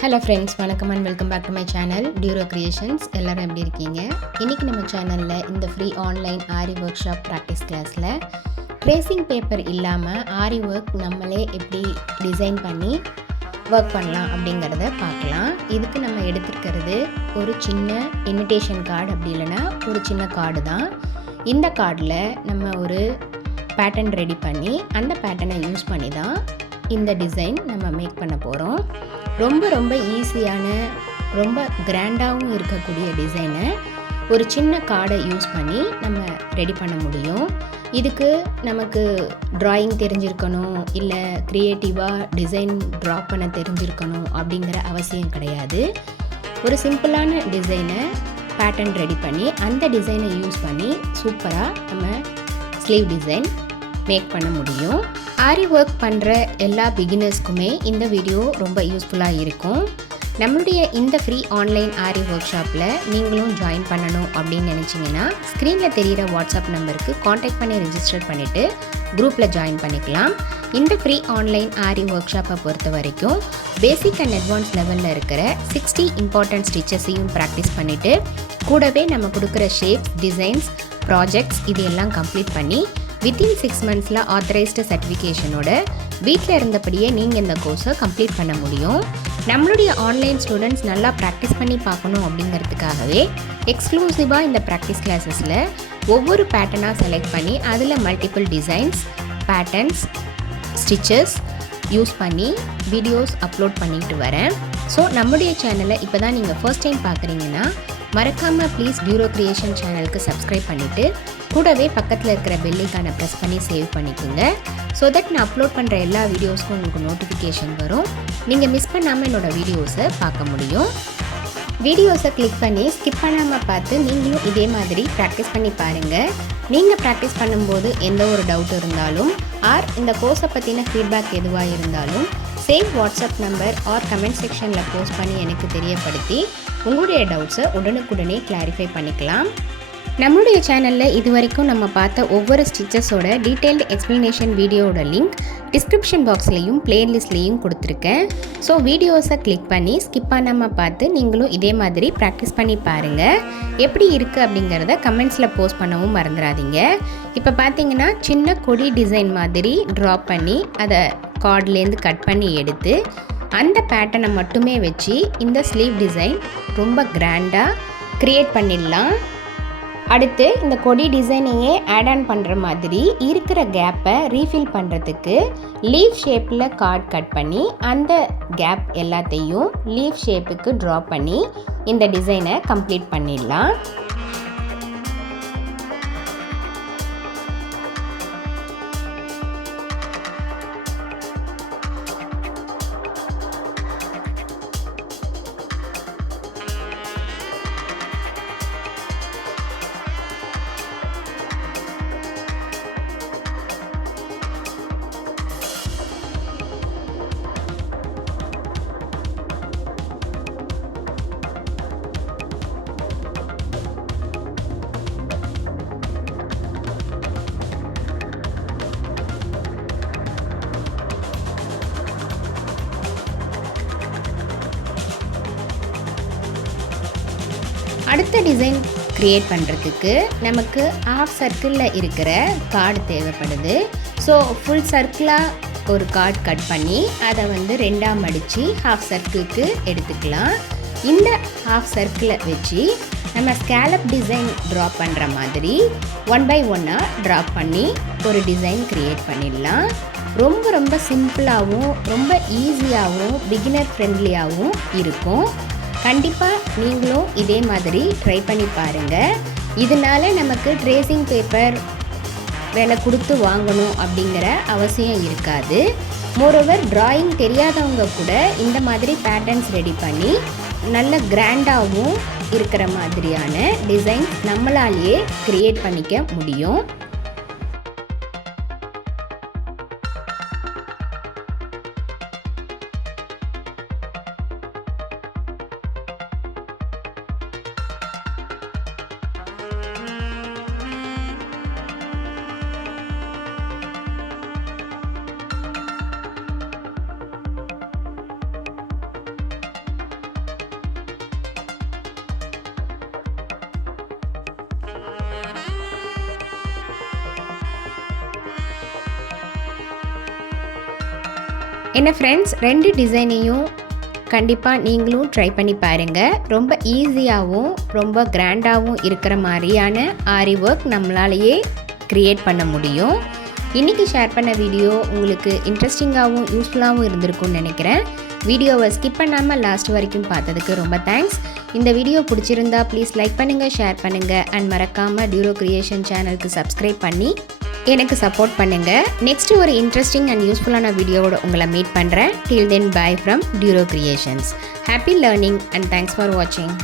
Hello friends, welcome and welcome back to my channel Duro Creations. எல்லாரும் எப்படி இருக்கீங்க? இன்னைக்கு நம்ம சேனல்ல இந்த ஃப்ரீ ஆன்லைன் ஆரி ஒர்க் ஷாப் பிராக்டிஸ் கிளாஸ்ல ட்ரேசிங் பேப்பர் இல்லாம ஆரி ஒர்க் நம்மளே எப்படி டிசைன் பண்ணி ஒர்க் பண்ணலாம் அப்படிங்கறத பார்க்கலாம். இதுக்கு நம்ம எடுத்துக்கிறது ஒரு சின்ன இன்விடேஷன் கார்டு அப்படி இல்லனா ஒரு சின்ன கார்டு தான். இந்த கார்டுல நம்ம ஒரு பேட்டர்ன் ரெடி பண்ணி அந்த பேட்டர்னை யூஸ் பண்ணி தான் இந்த டிசைன் நம்ம மேக் பண்ண போறோம். ரொம்ப ஈஸியான ரொம்ப கிராண்டாகவும் இருக்கக்கூடிய டிசைனை ஒரு சின்ன கார்டை யூஸ் பண்ணி நம்ம ரெடி பண்ண முடியும். இதுக்கு நமக்கு டிராயிங் தெரிஞ்சிருக்கணும் இல்லை க்ரியேட்டிவாக டிசைன் ட்ரா பண்ண தெரிஞ்சிருக்கணும் அப்படிங்கிற அவசியம் கிடையாது. ஒரு சிம்பிளான டிசைனை பேட்டர்ன் ரெடி பண்ணி அந்த டிசைனை யூஸ் பண்ணி சூப்பராக நம்ம ஸ்லீவ் டிசைன் மேக் பண்ண முடியும். ஆரி ஒர்க் பண்ணுற எல்லா பிகினர்ஸ்க்குமே இந்த வீடியோ ரொம்ப யூஸ்ஃபுல்லாக இருக்கும். நம்மளுடைய இந்த ஃப்ரீ ஆன்லைன் ஆரி ஒர்க் ஷாப்பில் நீங்களும் ஜாயின் பண்ணணும் அப்படின்னு நினச்சிங்கன்னா ஸ்க்ரீனில் தெரிகிற வாட்ஸ்அப் நம்பருக்கு காண்டாக்ட் பண்ணி ரெஜிஸ்டர் பண்ணிவிட்டு குரூப்பில் ஜாயின் பண்ணிக்கலாம். இந்த ஃப்ரீ ஆன்லைன் ஆரி ஒர்க் ஷாப்பை பொறுத்த வரைக்கும் பேசிக் அண்ட் அட்வான்ஸ் லெவலில் இருக்கிற 60 இம்பார்ட்டன்ட் ஸ்டிச்சஸையும் ப்ராக்டிஸ் பண்ணிவிட்டு கூடவே நம்ம கொடுக்குற ஷேப்ஸ், டிசைன்ஸ், ப்ராஜெக்ட்ஸ் இது எல்லாம் கம்ப்ளீட் பண்ணி வித்தின் 6 மந்த்ஸில் ஆத்தரைஸ்டு சர்டிஃபிகேஷனோட வீட்டில் இருந்தபடியே நீங்கள் இந்த கோர்ஸை கம்ப்ளீட் பண்ண முடியும். நம்மளுடைய ஆன்லைன் ஸ்டூடெண்ட்ஸ் நல்லா ப்ராக்டிஸ் பண்ணி பார்க்கணும் அப்படிங்கிறதுக்காகவே எக்ஸ்க்ளூசிவாக இந்த ப்ராக்டிஸ் கிளாஸஸில் ஒவ்வொரு பேட்டர்னாக செலக்ட் பண்ணி அதில் multiple designs, patterns, stitches use பண்ணி வீடியோஸ் அப்லோட் பண்ணிட்டு வரேன். ஸோ நம்முடைய சேனலை இப்போ தான் நீங்கள் ஃபர்ஸ்ட் டைம் பார்க்குறீங்கன்னா மறக்காமல் ப்ளீஸ் டியூரோ கிரியேஷன் சேனலுக்கு சப்ஸ்கிரைப் பண்ணிவிட்டு கூடவே பக்கத்தில் இருக்கிற பெல்லைக்கான ப்ரெஸ் பண்ணி சேவ் பண்ணிக்கோங்க. ஸோ தட் நான் அப்லோட் பண்ணுற எல்லா வீடியோஸ்க்கும் உங்களுக்கு நோட்டிஃபிகேஷன் வரும். நீங்கள் மிஸ் பண்ணாமல் என்னோடய வீடியோஸை பார்க்க முடியும். வீடியோஸை கிளிக் பண்ணி ஸ்கிப் பண்ணாமல் பார்த்து நீங்களும் இதே மாதிரி ப்ராக்டிஸ் பண்ணி பாருங்கள். நீங்கள் ப்ராக்டிஸ் பண்ணும்போது எந்த ஒரு டவுட் இருந்தாலும் ஆர் இந்த கோர்ஸை பற்றின ஃபீட்பேக் எதுவாக இருந்தாலும் save WhatsApp number or comment செக்ஷனில் போஸ்ட் பண்ணி எனக்கு தெரியப்படுத்தி உங்களுடைய டவுட்ஸை உடனுக்குடனே கிளாரிஃபை பண்ணிக்கலாம். நம்மளுடைய சேனலில் இது வரைக்கும் நம்ம பார்த்த ஒவ்வொரு ஸ்டிச்சஸோட டீட்டெயில்டு எக்ஸ்ப்ளனேஷன் வீடியோவோட லிங்க் டிஸ்கிரிப்ஷன் பாக்ஸ்லேயும் பிளேலிஸ்ட்லேயும் கொடுத்துருக்கேன். ஸோ வீடியோஸை கிளிக் பண்ணி ஸ்கிப் பண்ணாமல் பார்த்து நீங்களும் இதே மாதிரி ப்ராக்டிஸ் பண்ணி பாருங்கள். எப்படி இருக்குது அப்படிங்கிறத கமெண்ட்ஸில் போஸ்ட் பண்ணவும் மறந்துடாதீங்க. இப்போ பார்த்தீங்கன்னா சின்ன கொடி டிசைன் மாதிரி ட்ரா பண்ணி அதை கார்ட்லேருந்து கட் பண்ணி எடுத்து அந்த பேட்டர்னை மட்டுமே வச்சு இந்த ஸ்லீவ் டிசைன் ரொம்ப கிராண்டாக க்ரியேட் பண்ணிடலாம். அடுத்து இந்த கொடி டிசைனையே ஆட் ஆன் பண்ணுற மாதிரி இருக்கிற கேப்பை ரீஃபில் பண்ணுறதுக்கு லீவ் ஷேப்பில் கார்ட் கட் பண்ணி அந்த கேப் எல்லாத்தையும் லீவ் ஷேப்புக்கு ட்ரா பண்ணி இந்த டிசைனை கம்ப்ளீட் பண்ணிடலாம். அடுத்த டிசைன் க்ரியேட் பண்ணுறதுக்கு நமக்கு ஹாஃப் சர்க்கிளில் இருக்கிற கார்டு தேவைப்படுது. ஸோ ஃபுல் சர்க்கிளாக ஒரு கார்டு கட் பண்ணி அதை ரெண்டாக மடித்து ஹாஃப் சர்க்கிளுக்கு எடுத்துக்கலாம். இந்த ஹாஃப் சர்க்கிளை வச்சு நம்ம ஸ்கேலப் டிசைன் ட்ரா பண்ணுற மாதிரி 1 by 1 ட்ரா பண்ணி ஒரு டிசைன் க்ரியேட் பண்ணிடலாம். ரொம்ப சிம்பிளாகவும் ரொம்ப ஈஸியாகவும் பிகினர் ஃப்ரெண்ட்லியாகவும் இருக்கும். கண்டிப்பாக நீங்களும் இதே மாதிரி ட்ரை பண்ணி பாருங்கள். இதனால் நமக்கு ட்ரேசிங் பேப்பர் விலை கொடுத்து வாங்கணும் அப்படிங்கிற அவசியம் இருக்காது. மோரோவர் டிராயிங் தெரியாதவங்க கூட இந்த மாதிரி பேட்டர்ன்ஸ் ரெடி பண்ணி நல்ல கிராண்டாகவும் இருக்கிற மாதிரியான டிசைன்ஸ் நம்மளாலேயே க்ரியேட் பண்ணிக்க முடியும். என்ன ஃப்ரெண்ட்ஸ், 2 டிசைனையும் கண்டிப்பாக நீங்களும் ட்ரை பண்ணி பாருங்கள். ரொம்ப ஈஸியாகவும் ரொம்ப கிராண்டாகவும் இருக்கிற மாதிரியான ஆரி ஒர்க் நம்மளாலேயே க்ரியேட் பண்ண முடியும். இன்றைக்கி ஷேர் பண்ண வீடியோ உங்களுக்கு இன்ட்ரெஸ்டிங்காகவும் யூஸ்ஃபுல்லாகவும் இருந்திருக்கும்னு நினைக்கிறேன். வீடியோவை ஸ்கிப் பண்ணாமல் லாஸ்ட் வரைக்கும் பார்த்ததுக்கு ரொம்ப தேங்க்ஸ். இந்த வீடியோ பிடிச்சிருந்தா ப்ளீஸ் லைக் பண்ணுங்கள், ஷேர் பண்ணுங்கள் அண்ட் மறக்காமல் டியூரோ கிரியேஷன் சேனலுக்கு சப்ஸ்கிரைப் பண்ணி எனக்கு சப்போர்ட் பண்ணுங்கள். நெக்ஸ்ட் ஒரு இன்ட்ரெஸ்டிங் அண்ட் யூஸ்ஃபுல்லான வீடியோவோட உங்களை மீட் பண்ணுறேன். Till then bye from Duro Creations. Happy learning and thanks for வாட்சிங்.